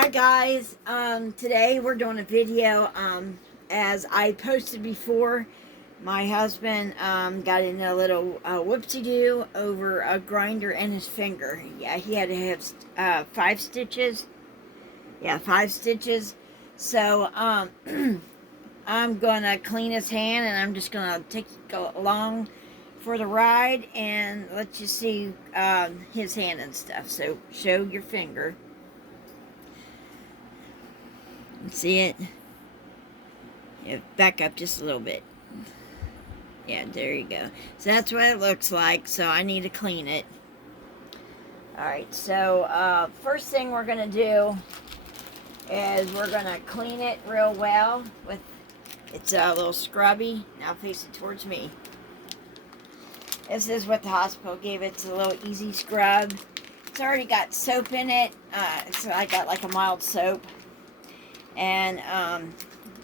Hi guys, today we're doing a video, as I posted before, my husband, got in a little, whoopsie-doo over a grinder in his finger. Yeah, he had to have, 5 stitches. Yeah, 5 stitches. So, I'm gonna clean his hand and I'm just gonna take you along for the ride and let you see, his hand and stuff. So, show your finger. See it? Yeah, back up just a little bit. Yeah, there you go. So that's what it looks like. So I need to clean it. Alright, so first thing we're going to do is we're going to clean it real well with, it's a little scrubby. Now face it towards me. This is what the hospital gave it. It's a little easy scrub. It's already got soap in it. So I got like a mild soap. And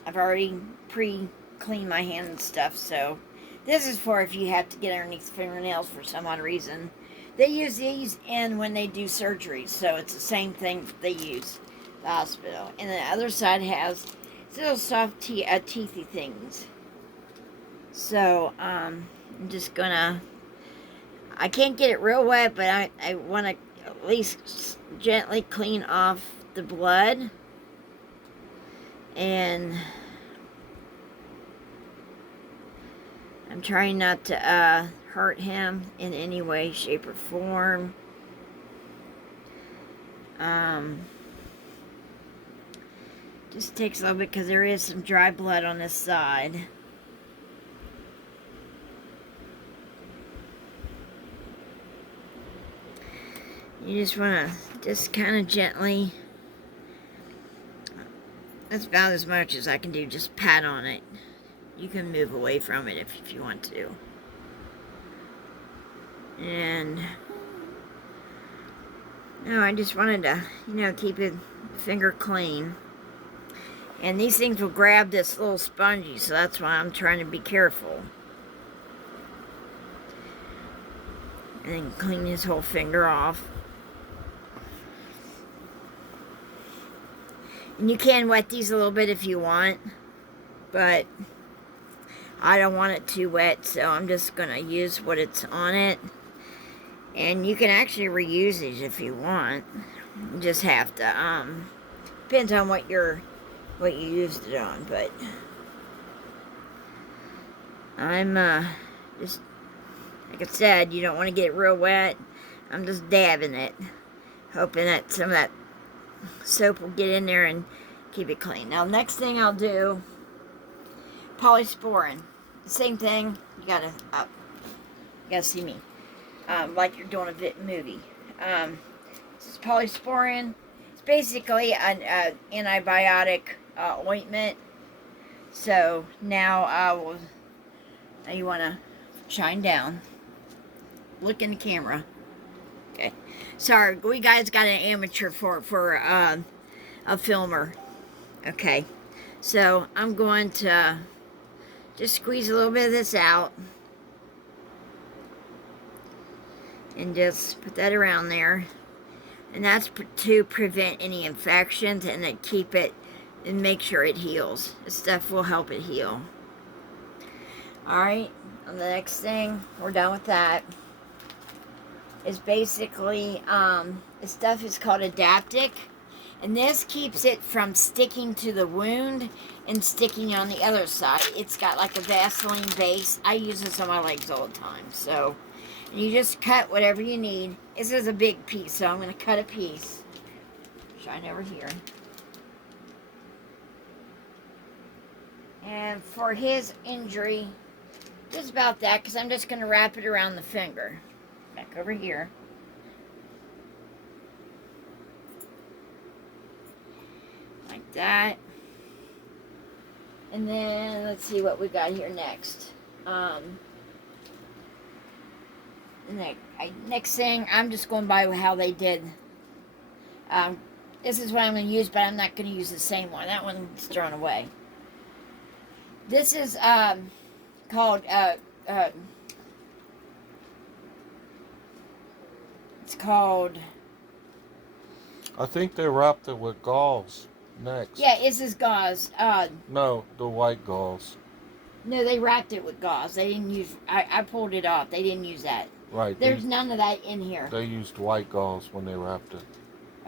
I've already pre-cleaned my hand and stuff, so this is for if you have to get underneath the fingernails for some odd reason. They use these in when they do surgery, so it's the same thing they use, the hospital. And the other side has little soft teethy things. So, I'm just gonna, I can't get it real wet, but I want to at least gently clean off the blood. And I'm trying not to hurt him in any way, shape, or form. Just takes a little bit because there is some dry blood on this side. You just want to just kind of gently, that's about as much as I can do, just pat on it. You can move away from it if you want to. And no, I just wanted to, keep his finger clean. And these things will grab this little spongy, so that's why I'm trying to be careful. And then clean his whole finger off. And you can wet these a little bit if you want, but I don't want it too wet, so I'm just going to use what it's on it. And you can actually reuse these if you want. You just have to, depends on what you used it on, but I'm, just, like I said, you don't want to get it real wet. I'm just dabbing it, hoping that some of that soap will get in there and keep it clean. Now, next thing I'll do, polysporin. Same thing. You gotta see me, like you're doing a movie. This is polysporin. It's basically an antibiotic ointment. So now you want to shine down. Look in the camera. Okay. Sorry, we guys got an amateur for a filmer. Okay. So I'm going to just squeeze a little bit of this out. And just put that around there. And that's to prevent any infections and to keep it and make sure it heals. This stuff will help it heal. Alright, on the next thing, we're done with that. Is basically, this stuff is called Adaptic. And this keeps it from sticking to the wound and sticking on the other side. It's got like a Vaseline base. I use this on my legs all the time. So, and you just cut whatever you need. This is a big piece, so I'm going to cut a piece. Shine over here. And for his injury, just about that, because I'm just going to wrap it around the finger. Back over here. Like that. And then, let's see what we got here next. Next thing, I'm just going by how they did. This is what I'm going to use, but I'm not going to use the same one. That one's thrown away. This is called, it's called I think they wrapped it with gauze next. Yeah, it's this gauze. No, the white gauze. No, they wrapped it with gauze. They didn't use. I pulled it off. They didn't use that. Right, There's none of that in here. they used white gauze when they wrapped it.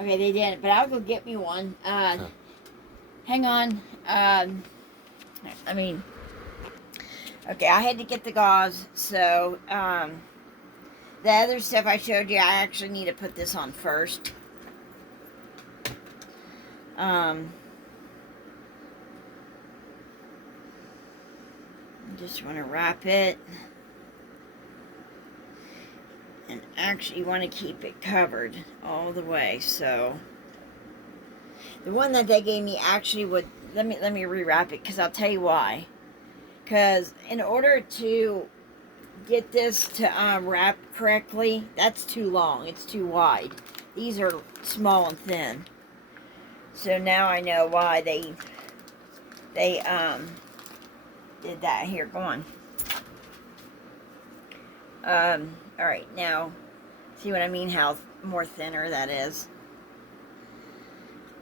Okay, they didn't. But I'll go get me one. Okay. Hang on. I mean, okay, I had to get the gauze. So, the other stuff I showed you, I actually need to put this on first. Just want to wrap it. And actually want to keep it covered all the way. So the one that they gave me actually would let me rewrap it, because I'll tell you why. Because in order to get this to wrap correctly, that's too long. It's too wide. These are small and thin. So now I know why they did that. Here, go on. All right, now, see what I mean? How more thinner that is.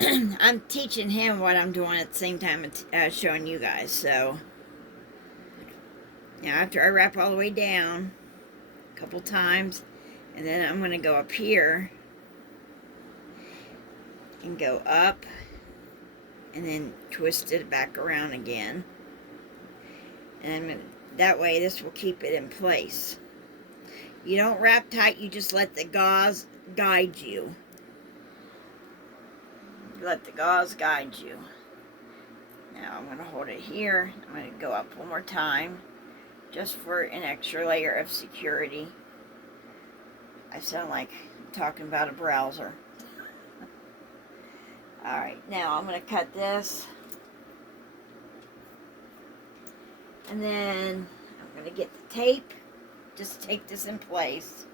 I'm teaching him what I'm doing at the same time as showing you guys. So now, after I wrap all the way down a couple times, and then I'm going to go up here and go up, and then twist it back around again. And that way, this will keep it in place. You don't wrap tight, you just let the gauze guide you. Let the gauze guide you. Now I'm going to hold it here. I'm going to go up one more time, just for an extra layer of security. I sound like I'm talking about a browser. Alright, now I'm going to cut this. And then I'm going to get the tape. Just take this in place.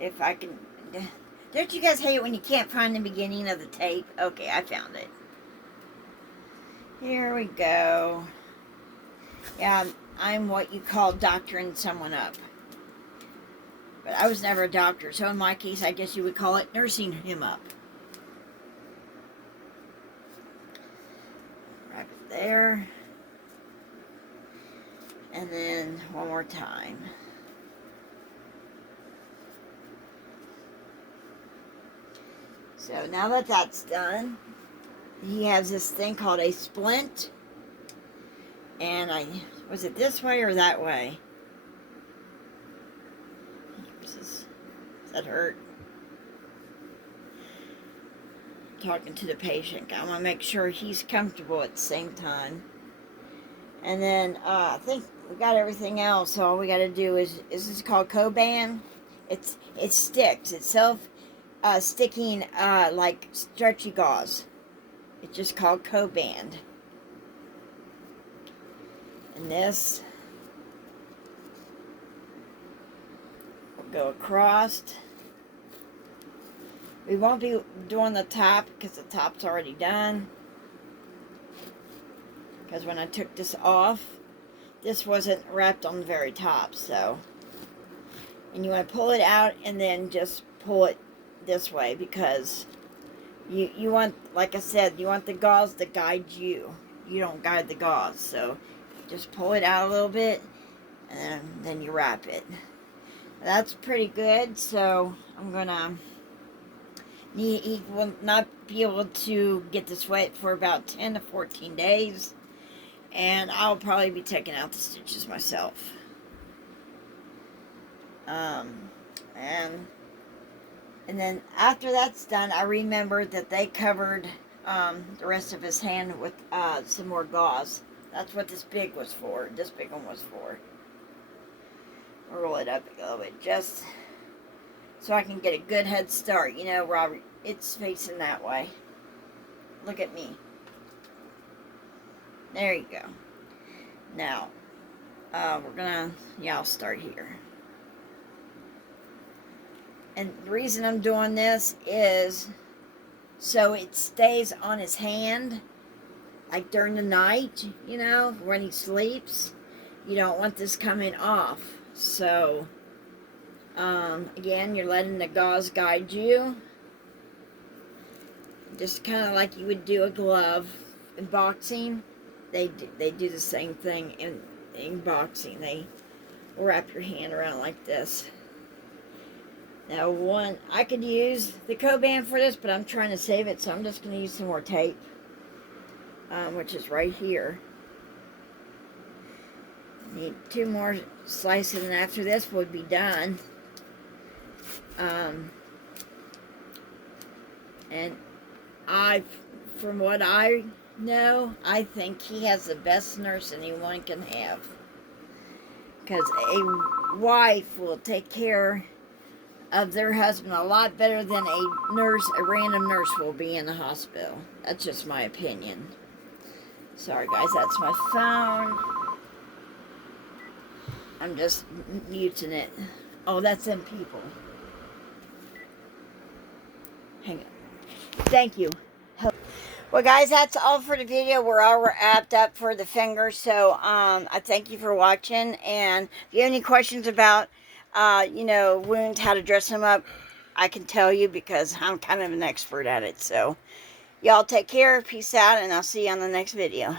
If I can... Don't you guys hate it when you can't find the beginning of the tape? Okay, I found it. Here we go. Yeah, I'm what you call doctoring someone up. But I was never a doctor, so in my case, I guess you would call it nursing him up. Wrap it there. And then one more time. So now that that's done, he has this thing called a splint. And was it this way or that way? Does that hurt? Talking to the patient. I want to make sure he's comfortable at the same time. And then I think we got everything else. So all we got to do is this is called Coban. It sticks. It's sticking like stretchy gauze. It's just called Coban. And this will go across. We won't be doing the top because the top's already done. Because when I took this off, this wasn't wrapped on the very top, so. And you want to pull it out and then just pull it this way, because you want, like I said, you want the gauze to guide you. You don't guide the gauze, so just pull it out a little bit and then you wrap it. That's pretty good, so I'm gonna he will not be able to get this wet for about 10 to 14 days. And I'll probably be taking out the stitches myself. And then after that's done, I remembered that they covered the rest of his hand with some more gauze. That's what this big was for. This big one was for. I'll roll it up a little bit, just so I can get a good head start. You know, Robert, it's facing that way. Look at me. There you go. Now, we're gonna, I'll start here. And the reason I'm doing this is so it stays on his hand, like during the night, you know, when he sleeps. You don't want this coming off. So, Again, you're letting the gauze guide you. Just kind of like you would do a glove in boxing. They do the same thing in boxing. They wrap your hand around like this. Now, I could use the Coban for this, but I'm trying to save it, so I'm just going to use some more tape, which is right here. Need 2 more slices, and after this would be done. And from what I know, I think he has the best nurse anyone can have. Because a wife will take care of their husband a lot better than a random nurse will be in the hospital. That's just my opinion. Sorry guys, that's my phone. I'm just muting it. Oh, that's them people. Hang on. Thank you. Well, guys, that's all for the video. We're all wrapped up for the fingers. So, I thank you for watching. And if you have any questions about, wounds, how to dress them up, I can tell you because I'm kind of an expert at it. So, y'all take care. Peace out. And I'll see you on the next video.